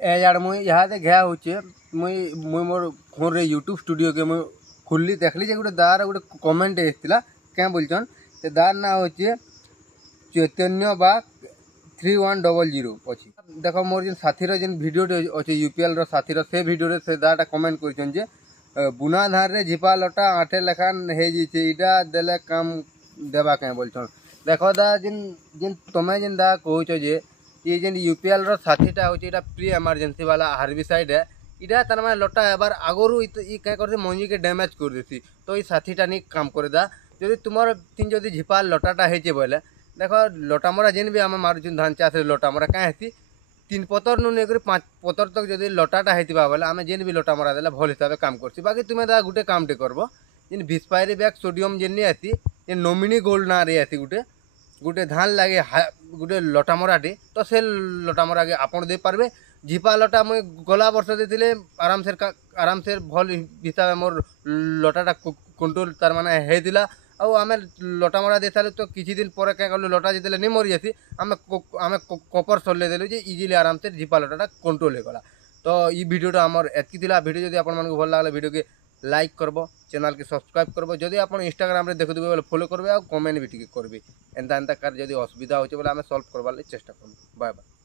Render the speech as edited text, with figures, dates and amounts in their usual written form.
यार मुई यहाँ घया होचे मुई मुई मोर फोन रे यूट्यूब स्टूडियो के मुई खुल्ली देखली जे गोटे दार गोटे कमेंट आसला क्या बोलचन से दार ना होचे चैतन्य बा 3100 अच्छी देख मोर जेन साथीर जेन भिडियो अच्छे यूपीएल साथीर से भिडियो से दाटा कमेंट करछन जे बुना धान रे झिपा लटा आठे लेखान हे जे इटा देले काम देबा के बोलछन देखो दा जेन जेन तमे जेन दा कहूछ जे ये जेन यूपीएल साथीटा होचे इटा प्री इमरजेंसी वाला हार्बिसाइड है इटा तार माने लटा एबार आगरु ई क्या करथे मंजी के डैमेज कर देसी तो ये साथीटा नहीं काम करे दा जदि तुमर तीन जदि झिपा लटाटा हेचे बोले देखो लटा मरा जेन भी आम मारुछन धान चाष लटा मरा क्या हेसी 3 पतर नु नेकर 5 पतर तक जदि लटाटा हेतिबा बोले आम जेन भी लटा मरा देला भल हिसाब काम करसी बाकी तुमे दा गुटे कामटे करबो जेन विस्पायरी बैग सोडियम जेन नहीं आसी जे नोमिनी गोल्ड ना रे आसी गुटे गोटे धान लगे गोटे लटा मराटे तो से लटा मरा के आपड़ दे पारबे झिपा लटा मुई गला वर्ष देते आराम से भल हिसाब मोर लटाटा कंट्रोल तार माने हेतिला आउ आम लटा मरा दे सारे तो किसी दिन पर क्या कलु लटा जिते नहीं मरी जासी आम आम कपर सल्ले देलु जे इजिली आराम से झिपा लटाटा कंट्रोल हो गला तो ये वीडियोटा आमर एतकी थिला वीडियो जदि आपण मानकु भल लागला वीडियो के लाइक करबो चैनल के सब्सक्राइब करबो जदि आपण इंस्टाग्राम रे देखुथिबे बोले फॉलो करबे आ कमेंट भी टिके करबे एंता एंता कार जदि असुविधा होचे बोले आम सॉल्व करबा ले चेष्टा करबो बाय बाय।